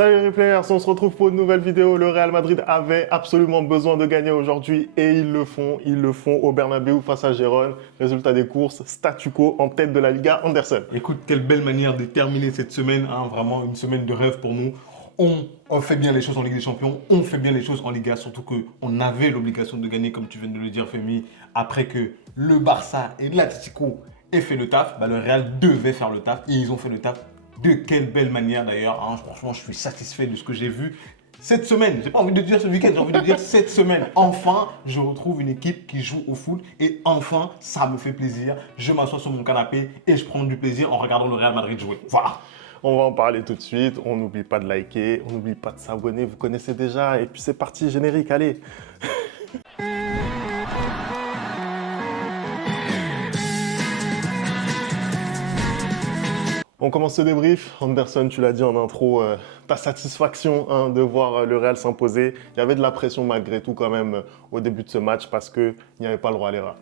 Salut les players, on se retrouve pour une nouvelle vidéo. Le Real Madrid avait absolument besoin de gagner aujourd'hui et ils le font au Bernabéu face à Gérone. Résultat des courses, statu quo en tête de la Liga, Anderson. Écoute, quelle belle manière de terminer cette semaine, hein, vraiment une semaine de rêve pour nous. On fait bien les choses en Ligue des Champions, on fait bien les choses en Liga, surtout qu'on avait l'obligation de gagner, comme tu viens de le dire Femi, après que le Barça et l'Atlético aient fait le taf, le Real devait faire le taf et ils ont fait le taf. De quelle belle manière d'ailleurs, hein. Franchement je suis satisfait de ce que j'ai vu cette semaine. J'ai pas envie de dire ce week-end, j'ai envie de dire cette semaine. Enfin, je retrouve une équipe qui joue au foot et enfin, ça me fait plaisir. Je m'assois sur mon canapé et je prends du plaisir en regardant le Real Madrid jouer. Voilà. On va en parler tout de suite. On n'oublie pas de liker, on n'oublie pas de s'abonner, vous connaissez déjà. Et puis c'est parti, générique, allez. On commence ce débrief. Anderson, tu l'as dit en intro, ta satisfaction de voir le Real s'imposer. Il y avait de la pression malgré tout quand même au début de ce match parce qu'il n'y avait pas le droit à l'erreur.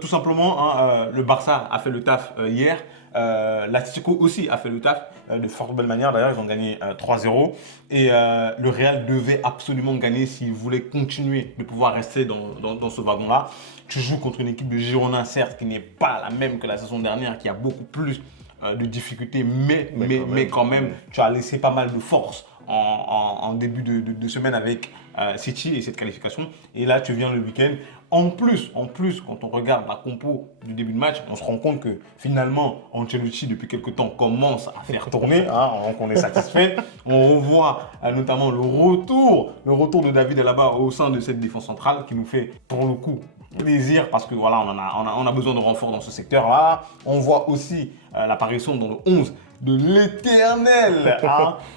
Tout simplement, hein, le Barça a fait le taf hier. L'Atlético aussi a fait le taf de fort belle manière. D'ailleurs, ils ont gagné 3-0. Et le Real devait absolument gagner s'il voulait continuer de pouvoir rester dans ce wagon-là. Tu joues contre une équipe de Girona, certes, qui n'est pas la même que la saison dernière, qui a beaucoup plus de difficultés, mais quand même, tu as laissé pas mal de force en début de semaine avec City et cette qualification. Et là, tu viens le week-end. En plus, quand on regarde la compo du début de match, on se rend compte que finalement, Ancelotti, depuis quelques temps, commence à faire tourner. Hein, donc on est satisfait. On revoit notamment le retour de David Alaba au sein de cette défense centrale qui nous fait, pour le coup, plaisir parce que voilà, on a besoin de renfort dans ce secteur-là. On voit aussi l'apparition dans le 11 de l'éternel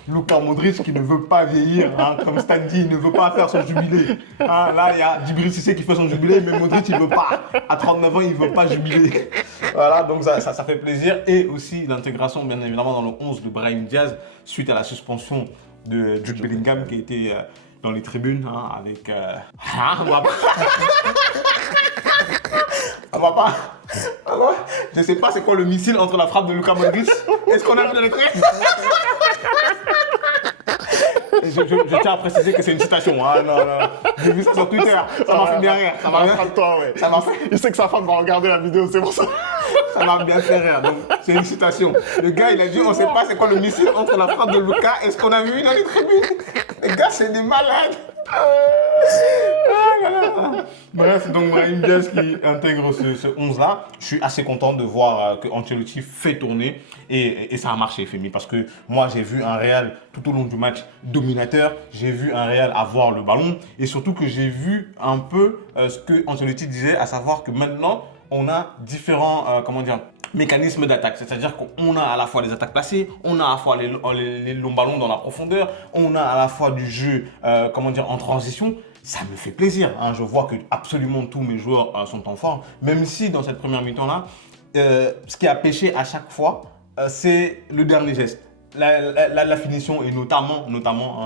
Luka Modric qui ne veut pas vieillir, comme Stan dit, il ne veut pas faire son jubilé. Là, il y a Djibril Cissé qui fait son jubilé, mais Modric, il ne veut pas. À 39 ans, il ne veut pas jubiler. Voilà, donc ça fait plaisir. Et aussi l'intégration, bien évidemment, dans le 11 de Brahim Diaz suite à la suspension de Jude Bellingham qui était dans les tribunes avec... Je sais pas c'est quoi le missile entre la frappe de Luka Modric. Est-ce qu'on a vu dans les traits? Je tiens à préciser que c'est une citation. Non. J'ai vu ça sur Twitter. Ça m'a fait bien rire. Ça m'a fait toi, ouais. Il sait que sa femme va regarder la vidéo, c'est pour ça. Ça m'a bien fait rire. Donc, c'est une citation. Le gars, il a dit, on sait pas c'est quoi le missile entre la frappe de Luka. Est-ce qu'on a vu dans les tribunes? Les gars, c'est des malades. Bref, donc Brahim Diaz qui intègre ce 11-là. Je suis assez content de voir que Ancelotti fait tourner et ça a marché, Femi, parce que moi j'ai vu un Real tout au long du match dominateur, j'ai vu un Real avoir le ballon et surtout que j'ai vu un peu ce que Ancelotti disait, à savoir que maintenant on a différents mécanismes d'attaque, c'est-à-dire qu'on a à la fois les attaques placées, on a à la fois les longs ballons dans la profondeur, on a à la fois du jeu en transition. Ça me fait plaisir, je vois que absolument tous mes joueurs sont en forme, même si dans cette première mi-temps-là, ce qui a pêché à chaque fois, c'est le dernier geste. La finition et notamment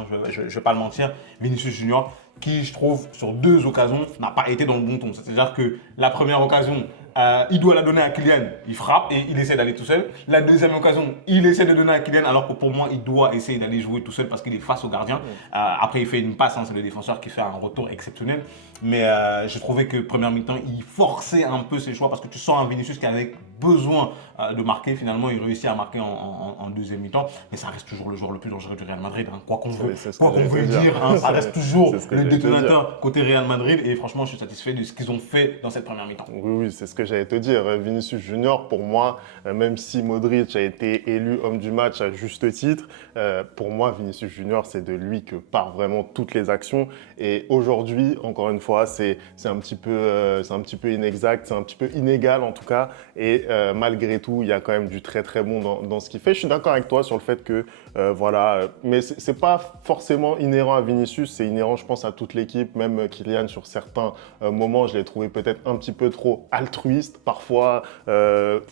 je ne vais pas le mentir, Vinicius Junior, qui je trouve sur 2 occasions n'a pas été dans le bon ton. C'est-à-dire que la première occasion, il doit la donner à Kylian, il frappe et il essaie d'aller tout seul. La deuxième occasion, il essaie de donner à Kylian alors que pour moi, il doit essayer d'aller jouer tout seul parce qu'il est face au gardien. Après, il fait une passe, c'est le défenseur qui fait un retour exceptionnel. Mais je trouvais que première mi-temps, il forçait un peu ses choix parce que tu sens un Vinicius qui avait besoin de marquer. Finalement, il réussit à marquer en deuxième mi-temps. Mais ça reste toujours le joueur le plus dangereux du Real Madrid. Quoi qu'on veut dire, ça reste toujours le détonateur côté Real Madrid. Et franchement, je suis satisfait de ce qu'ils ont fait dans cette première mi-temps. Oui, c'est ce que j'allais te dire. Vinicius Junior, pour moi, même si Modric a été élu homme du match à juste titre, pour moi, Vinicius Junior, c'est de lui que partent vraiment toutes les actions. Et aujourd'hui, encore une fois, c'est un petit peu inexact, c'est un petit peu inégal en tout cas. Et malgré tout, il y a quand même du très très bon dans ce qu'il fait. Je suis d'accord avec toi sur le fait que, mais c'est pas forcément inhérent à Vinicius, c'est inhérent, je pense, à toute l'équipe. Même Kylian, sur certains moments, je l'ai trouvé peut-être un petit peu trop altruiste, parfois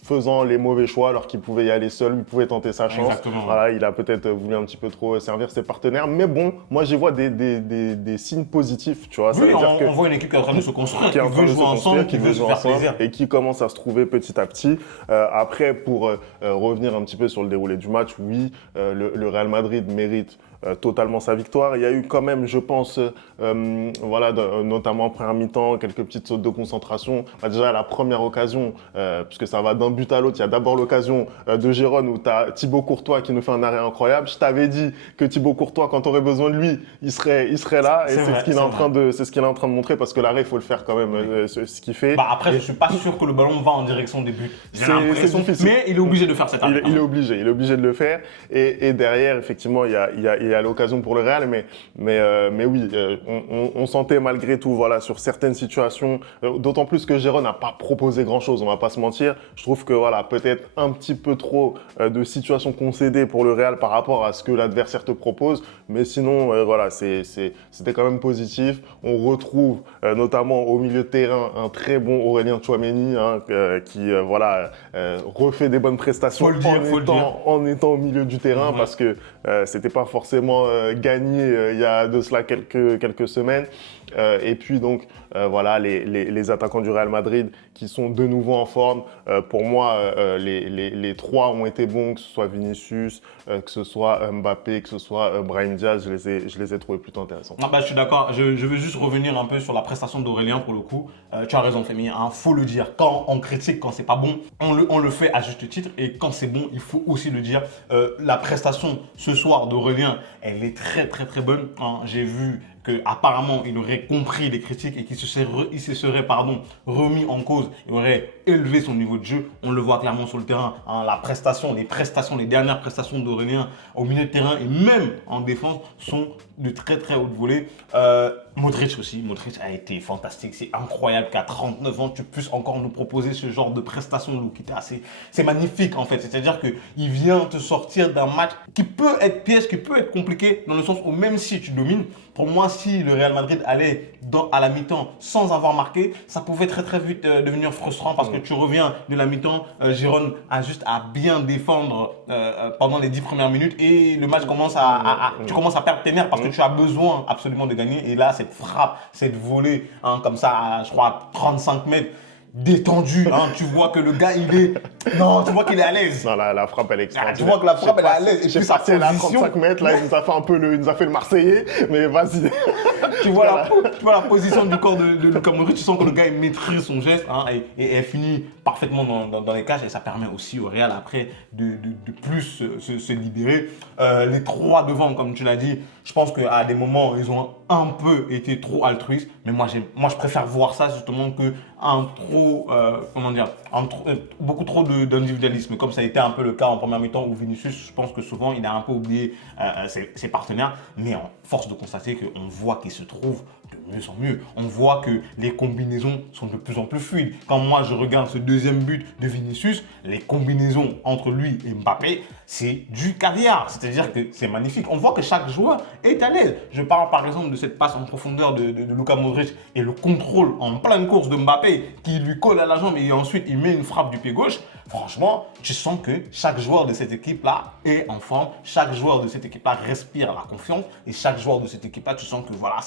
faisant les mauvais choix alors qu'il pouvait y aller seul, il pouvait tenter sa chance. Exactement. Voilà, il a peut-être voulu un petit peu trop servir ses partenaires. Mais bon, moi, j'y vois des signes positifs, tu vois. Oui, on voit une équipe qui est en train de se construire, qui veut jouer ensemble, qui veut se faire plaisir. Et qui commence à se trouver petit à petit. ressenti. Après, pour revenir un petit peu sur le déroulé du match, oui, le Real Madrid mérite totalement sa victoire. Il y a eu quand même, je pense, voilà, notamment en première mi-temps, quelques petites sautes de concentration. Déjà, la première occasion, puisque ça va d'un but à l'autre, il y a d'abord l'occasion de Gérone où tu as Thibaut Courtois qui nous fait un arrêt incroyable. Je t'avais dit que Thibaut Courtois, quand tu aurais besoin de lui, il serait là. Et c'est ce qu'il est en train de montrer parce que l'arrêt, il faut le faire quand même, ce qu'il fait. Après, je ne suis pas sûr que le ballon va en direction des buts. J'ai l'impression, difficile. mais il est obligé de faire cet arrêt. Il est obligé de le faire. Et derrière, effectivement, il y a l'occasion pour le Real, mais oui, on sentait malgré tout, voilà, sur certaines situations, d'autant plus que Gérone n'a pas proposé grand-chose, on va pas se mentir. Je trouve que voilà, peut-être un petit peu trop de situations concédées pour le Real par rapport à ce que l'adversaire te propose, mais sinon, voilà, c'était quand même positif. On retrouve notamment au milieu de terrain un très bon Aurélien Tchouaméni, hein, qui voilà, refait des bonnes prestations en étant au milieu du terrain, parce que c'était pas forcément gagné il y a de cela quelques semaines. Et puis donc, voilà, les attaquants du Real Madrid qui sont de nouveau en forme. Pour moi, les trois ont été bons, que ce soit Vinicius, que ce soit Mbappé, que ce soit Brahim Diaz, je les ai trouvés plutôt intéressants. Je suis d'accord. Je veux juste revenir un peu sur la prestation d'Aurélien pour le coup. Tu as raison, Femi, hein, faut le dire. Quand on critique, quand c'est pas bon, on le fait à juste titre. Et quand c'est bon, il faut aussi le dire. La prestation ce soir d'Aurélien, elle est très très très bonne. Hein. J'ai vu qu'apparemment, il aurait compris les critiques et qu'il se serait remis en cause. Il aurait élevé son niveau de jeu. On le voit clairement sur le terrain. Hein, les dernières prestations d'Aurélien au milieu de terrain et même en défense sont de très très haute volée. Modric aussi. Modric a été fantastique. C'est incroyable qu'à 39 ans, tu puisses encore nous proposer ce genre de prestation, Lou, qui était assez... C'est magnifique en fait. C'est-à-dire qu'il vient te sortir d'un match qui peut être piège, qui peut être compliqué, dans le sens où même si tu domines, pour moi, si le Real Madrid allait à la mi-temps sans avoir marqué, ça pouvait très très vite devenir frustrant parce que tu reviens de la mi-temps, Gérone a juste à bien défendre pendant les 10 premières minutes et le match tu commences à perdre tes nerfs parce que tu as besoin absolument de gagner. Et là, cette frappe, cette volée, hein, comme ça, je crois, à 35 mètres, détendu, hein, tu vois que le gars il est à l'aise. Non, la frappe elle est extraordinaire. Tu vois que la frappe elle est à l'aise et puis sa passé à position. 35 mètres là, il nous a fait un peu il nous a fait le Marseillais, mais vas-y. Tu vois la position du corps de Luka Modric, tu sens que le gars il maîtrise son geste, hein, et elle finit parfaitement dans les cages et ça permet aussi au Real après de plus se libérer. Les trois devant, comme tu l'as dit, je pense qu'à des moments ils ont un peu été trop altruistes, mais moi je préfère voir ça justement que beaucoup trop d'individualisme, comme ça a été un peu le cas en première mi-temps où Vinicius, je pense que souvent il a un peu oublié ses partenaires, mais en force de constater qu'on voit qu'il se trouve de mieux en mieux. On voit que les combinaisons sont de plus en plus fluides. Quand moi je regarde ce deuxième but de Vinicius, les combinaisons entre lui et Mbappé, c'est du caviar. C'est-à-dire que c'est magnifique. On voit que chaque joueur est à l'aise. Je parle par exemple de cette passe en profondeur de Luka Modric et le contrôle en pleine course de Mbappé qui lui colle à la jambe et ensuite il met une frappe du pied gauche. Franchement, tu sens que chaque joueur de cette équipe-là est en forme. Chaque joueur de cette équipe-là respire la confiance. Et chaque joueur de cette équipe-là, tu sens que voilà,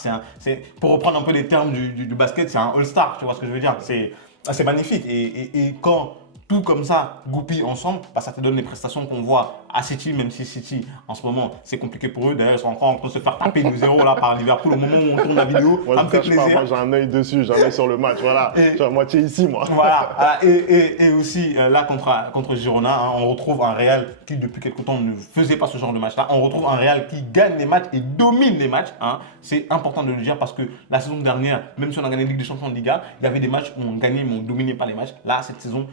pour reprendre un peu les termes du basket, c'est un all-star. Tu vois ce que je veux dire? C'est magnifique. Et quand tout comme ça goupille ensemble, ça te donne les prestations qu'on voit à City, même si City, en ce moment, c'est compliqué pour eux. D'ailleurs, ils sont encore en train de se faire taper 2-0 là par Liverpool au moment où on tourne la vidéo. Moi, ça me fait plaisir. Moi, j'ai un œil dessus, j'ai un œil sur le match. Voilà, j'ai la moitié ici, moi. Voilà. Et aussi, là, contre Girona, hein, on retrouve un Real qui, depuis quelque temps, ne faisait pas ce genre de match-là. On retrouve un Real qui gagne les matchs et domine les matchs. Hein. C'est important de le dire parce que la saison dernière, même si on a gagné la Ligue des Champions de Liga, il y avait des matchs où on gagnait mais on ne dominait pas les matchs. Là, cette saison,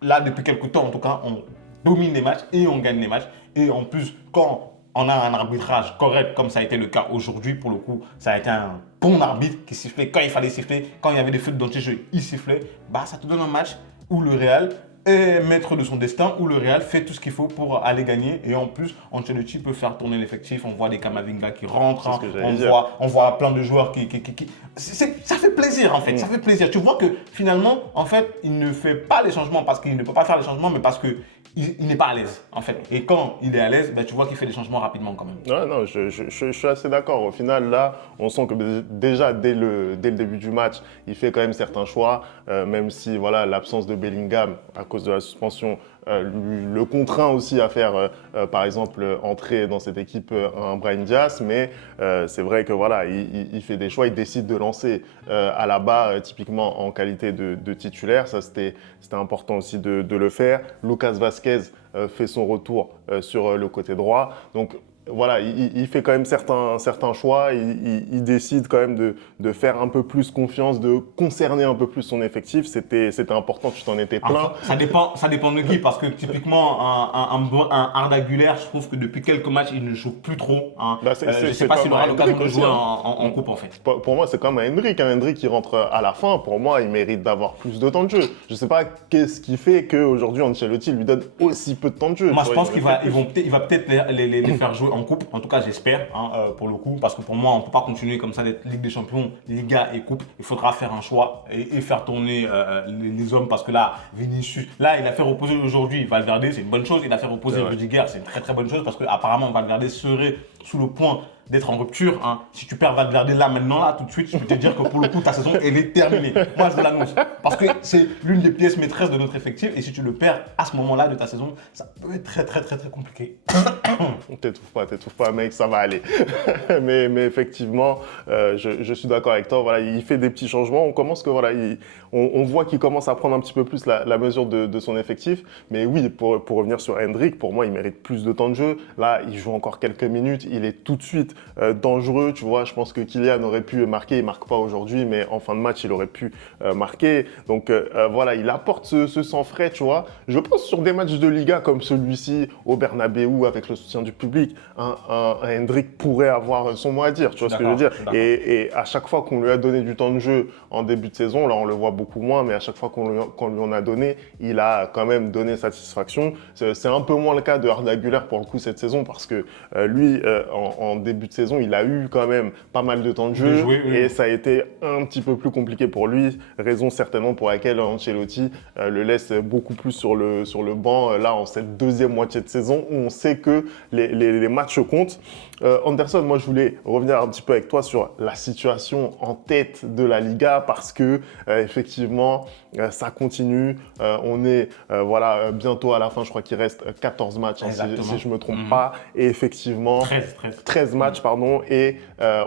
là, depuis quelques temps, en tout cas, on domine les matchs et on gagne les matchs. Et en plus, quand on a un arbitrage correct, comme ça a été le cas aujourd'hui, pour le coup, ça a été un bon arbitre qui sifflait quand il fallait siffler. Quand il y avait des fautes d'anti-jeu, il sifflait. Ça te donne un match où le Real est maître de son destin, où le Real fait tout ce qu'il faut pour aller gagner. Et en plus, Ancelotti peut faire tourner l'effectif. On voit des Kamavinga qui rentrent. Hein, on voit plein de joueurs qui... Ça fait plaisir, en fait. Ça fait plaisir. Tu vois que finalement, en fait, il ne fait pas les changements parce qu'il ne peut pas faire les changements, mais parce que il n'est pas à l'aise, en fait. Et quand il est à l'aise, tu vois qu'il fait des changements rapidement quand même. Ouais, non, je suis assez d'accord. Au final, là, on sent que déjà, dès le début du match, il fait quand même certains choix, même si voilà, l'absence de Bellingham, à cause de la suspension, le contraint aussi à faire, par exemple, entrer dans cette équipe un Brahim Diaz. Mais c'est vrai que voilà, il fait des choix, il décide de lancer Alaba, typiquement en qualité de titulaire. Ça, c'était important aussi de le faire. Lucas Vazquez fait son retour sur le côté droit. Donc, voilà, il fait quand même certains choix, il décide quand même de faire un peu plus confiance, de concerner un peu plus son effectif. C'était important, tu t'en étais plaint. Enfin, ça dépend de qui, parce que typiquement, un Arda Güler, je trouve que depuis quelques matchs, il ne joue plus trop. Hein. Bah, je ne sais pas s'il aura l'occasion de jouer hein. en coupe, en fait. Pour moi, c'est comme un Hendrick. Un Hendrick qui rentre à la fin, pour moi, il mérite d'avoir plus de temps de jeu. Je ne sais pas qu'est-ce qui fait qu'aujourd'hui, Ancelotti lui donne aussi peu de temps de jeu. Moi, je pense qu'il va peut-être les faire jouer en coupe. En tout cas, j'espère, hein, pour le coup. Parce que pour moi, on ne peut pas continuer comme ça d'être Ligue des Champions, Liga et Coupe. Il faudra faire un choix et faire tourner les hommes. Parce que là, Vinicius, là, il a fait reposer aujourd'hui Valverde, c'est une bonne chose. Il a fait reposer Rudiger, c'est une très très bonne chose. Parce qu'apparemment, Valverde serait sous le point d'être en rupture. Hein. Si tu perds Valverde là, maintenant, là, tout de suite, je peux te dire que pour le coup, ta saison, elle est terminée. Moi, je l'annonce. Parce que c'est l'une des pièces maîtresses de notre effectif. Et si tu le perds à ce moment-là de ta saison, ça peut être très, très, très, très compliqué. T'étouffe pas, mec, ça va aller. mais effectivement, je suis d'accord avec toi. Voilà, il fait des petits changements. On commence que voilà, on voit qu'il commence à prendre un petit peu plus la mesure de son effectif. Mais oui, pour revenir sur Hendrick, pour moi, il mérite plus de temps de jeu. Là, il joue encore quelques minutes. Il est tout de suite dangereux. Tu vois, je pense que Kylian aurait pu marquer. Il marque pas aujourd'hui, mais en fin de match, il aurait pu marquer. Donc voilà, il apporte ce sang frais, tu vois. Je pense sur des matchs de Liga comme celui-ci au Bernabeu avec le soutien du public, un Hendrick pourrait avoir son mot à dire. Tu vois ce que je veux dire? Et à chaque fois qu'on lui a donné du temps de jeu en début de saison, là on le voit beaucoup moins, mais à chaque fois qu'on lui en a donné, il a quand même donné satisfaction. C'est un peu moins le cas de Arda Güler pour le coup cette saison parce que lui, en début de saison, il a eu quand même pas mal de temps de jeu et ça a été un petit peu plus compliqué pour lui. Raison certainement pour laquelle Ancelotti le laisse beaucoup plus sur le banc là en cette deuxième moitié de saison où on sait que les matchs comptent. Anderson, moi je voulais revenir un petit peu avec toi sur la situation en tête de la Liga parce que effectivement ça continue. On est bientôt à la fin, je crois qu'il reste 14 matchs si je ne me trompe pas. Et effectivement, 13 matchs, pardon, et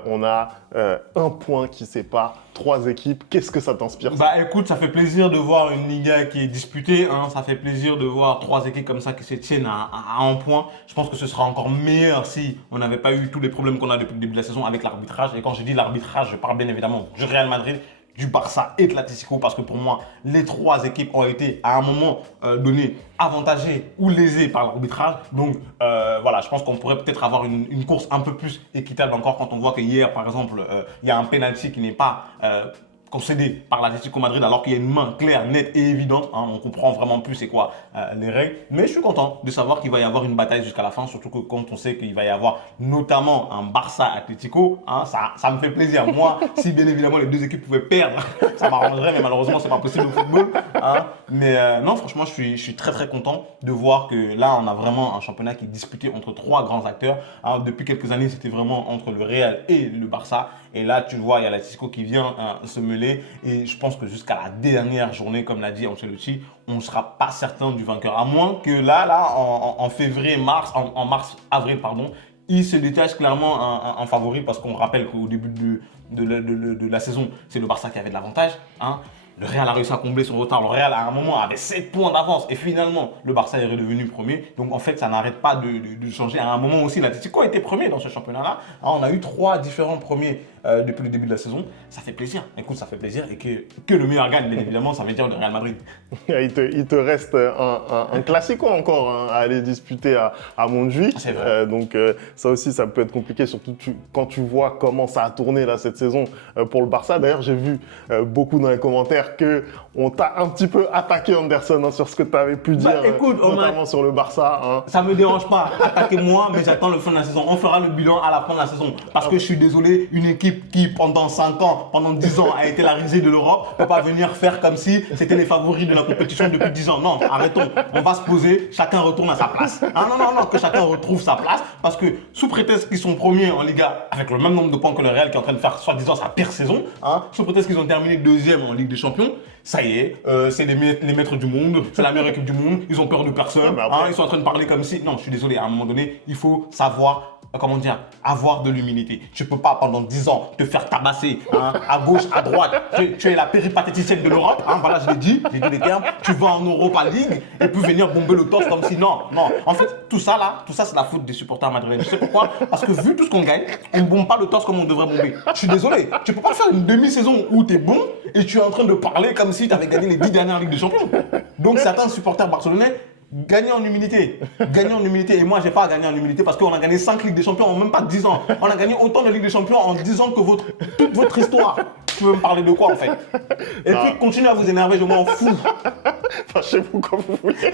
on a un point qui sépare 3 équipes. Qu'est-ce que ça t'inspire? Bah écoute, ça fait plaisir de voir une Liga qui est disputée. Hein. Ça fait plaisir de voir 3 équipes comme ça qui se tiennent à un point. Je pense que ce sera encore meilleur si on n'avait pas eu tous les problèmes qu'on a depuis le début de la saison avec l'arbitrage. Et quand je dis l'arbitrage, je parle bien évidemment du Real Madrid, du Barça et de l'Atlético parce que pour moi, les 3 équipes ont été à un moment donné avantagées ou lésées par l'arbitrage. Donc voilà, je pense qu'on pourrait peut-être avoir une course un peu plus équitable encore quand on voit que hier, par exemple, il y a un penalty qui n'est pas concédé par l'Atlético Madrid alors qu'il y a une main claire, nette et évidente. Hein, on comprend vraiment plus c'est quoi les règles. Mais je suis content de savoir qu'il va y avoir une bataille jusqu'à la fin, surtout que quand on sait qu'il va y avoir notamment un Barça-Atlético, hein, ça me fait plaisir. Moi, si bien évidemment les 2 équipes pouvaient perdre, ça m'arrangerait, mais malheureusement, c'est pas possible au football. Hein. Mais non, franchement, je suis très très content de voir que là, on a vraiment un championnat qui est disputé entre 3 grands acteurs. Hein, depuis quelques années, c'était vraiment entre le Real et le Barça. Et là, tu le vois, il y a l'Atlético qui vient se mêler. Et je pense que jusqu'à la dernière journée, comme l'a dit Ancelotti, on ne sera pas certain du vainqueur. À moins que là en février, en mars-avril, pardon, il se détache clairement un favori. Parce qu'on rappelle qu'au début de la saison, c'est le Barça qui avait de l'avantage. Hein. Le Real a réussi à combler son retard. Le Real, à un moment, avait 7 points d'avance. Et finalement, le Barça est redevenu premier. Donc, en fait, ça n'arrête pas de changer. À un moment aussi, l'Atlético a été premier dans ce championnat-là. On a eu 3 différents premiers depuis le début de la saison. Ça fait plaisir. Écoute, ça fait plaisir. Et que le meilleur gagne, bien évidemment, ça veut dire le Real Madrid. Il te reste un classico encore hein, à aller disputer à Montjuïc. C'est vrai. Donc, ça aussi, ça peut être compliqué, surtout quand tu vois comment ça a tourné là, cette saison pour le Barça. D'ailleurs, j'ai vu beaucoup dans les commentaires qu'on t'a un petit peu attaqué, Anderson, hein, sur ce que tu avais pu dire, écoute, notamment sur le Barça. Hein. Ça me dérange pas, attaquez-moi, mais j'attends le fin de la saison. On fera le bilan à la fin de la saison. Parce que je suis désolé, une équipe qui, pendant 5 ans, pendant 10 ans, a été la risée de l'Europe, ne peut pas venir faire comme si c'était les favoris de la compétition depuis 10 ans. Non, arrêtons. On va se poser, chacun retourne à sa place. Ah, non, que chacun retrouve sa place. Parce que, sous prétexte qu'ils sont premiers en Liga, avec le même nombre de points que le Real, qui est en train de faire, soi-disant, sa pire saison, hein, sous prétexte qu'ils ont terminé 2e en Ligue des Champions, Champions, ça y est, c'est les maîtres du monde, c'est la meilleure équipe du monde, ils ont peur de personne, mais après- ils sont en train de parler comme si... Non, je suis désolé, à un moment donné, il faut savoir, comment dire, avoir de l'humilité. Tu peux pas pendant 10 ans te faire tabasser à gauche, à droite. Tu es la péripatéticienne de l'Europe, voilà, je l'ai dit les termes. Tu vas en Europa League et puis venir bomber le torse comme si non. En fait, tout ça c'est la faute des supporters madrilènes. Tu sais pourquoi? Parce que vu tout ce qu'on gagne, on ne bombe pas le torse comme on devrait bomber. Je suis désolé, tu peux pas faire une demi-saison où tu es bon et tu es en train de parler comme si tu avais gagné les 10 dernières Ligues des Champions. Donc certains supporters barcelonais gagner en humilité. Gagner en humilité. Et moi, j'ai pas à gagner en humilité parce qu'on a gagné 5 Ligues des Champions en même pas 10 ans. On a gagné autant de Ligues des Champions en 10 ans que toute votre histoire. Tu veux me parler de quoi en fait? Et Non. puis, continuez à vous énerver, je m'en fous. Fâchez-vous quand vous voulez.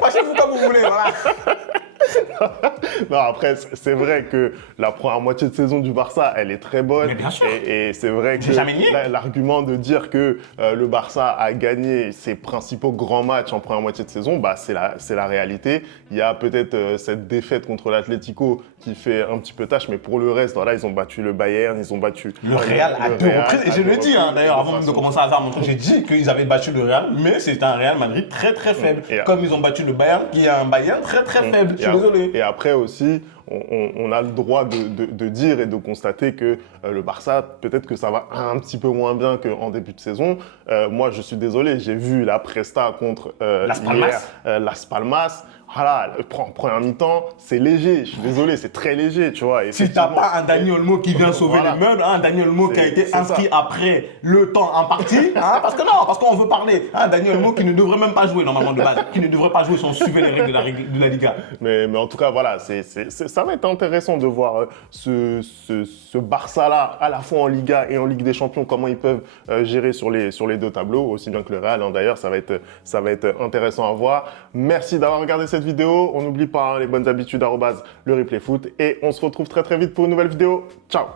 Fâchez-vous comme vous voulez, voilà. Non, après, c'est vrai que la première moitié de saison du Barça, elle est très bonne. Mais bien sûr. Et c'est vrai que J'ai jamais nié. l'argument de dire que le Barça a gagné ses principaux grands matchs en première moitié de saison, bah, c'est la réalité. Il y a peut-être cette défaite contre l'Atlético qui fait un petit peu tâche, mais pour le reste, voilà, ils ont battu le Bayern, ils ont battu Le Real à le deux Real reprises. Et à je deux le dis reprises, d'ailleurs, avant même de façon- commencer à faire mon truc, j'ai dit qu'ils avaient battu le Real, mais c'est un Real Madrid très très faible. Et- Comme ils ont battu le Bayern, qui est un Bayern très très faible. Je suis désolé. Et après aussi, on a le droit de dire et de constater que le Barça, peut-être que ça va un petit peu moins bien qu'en début de saison. Moi, je suis désolé, j'ai vu la Presta contre Las Palmas. Las Palmas. Voilà, en première mi-temps, c'est léger. Je suis désolé, c'est très léger, tu vois. Si t'as pas un Dani Olmo qui vient sauver Voilà. les meubles, un Dani Olmo qui a été C'est inscrit ça. après le temps imparti, parce qu'on veut parler, Dani Olmo qui ne devrait même pas jouer normalement de base, qui ne devrait pas jouer si on suivait les règles de la Liga. Mais en tout cas, voilà, ça va être intéressant de voir ce Barça-là, à la fois en Liga et en Ligue des Champions, comment ils peuvent gérer sur les deux tableaux, aussi bien que le Real. D'ailleurs, ça va être intéressant à voir. Merci d'avoir regardé cette vidéo. On n'oublie pas les bonnes habitudes, @le replay foot. Et on se retrouve très très vite pour une nouvelle vidéo. Ciao!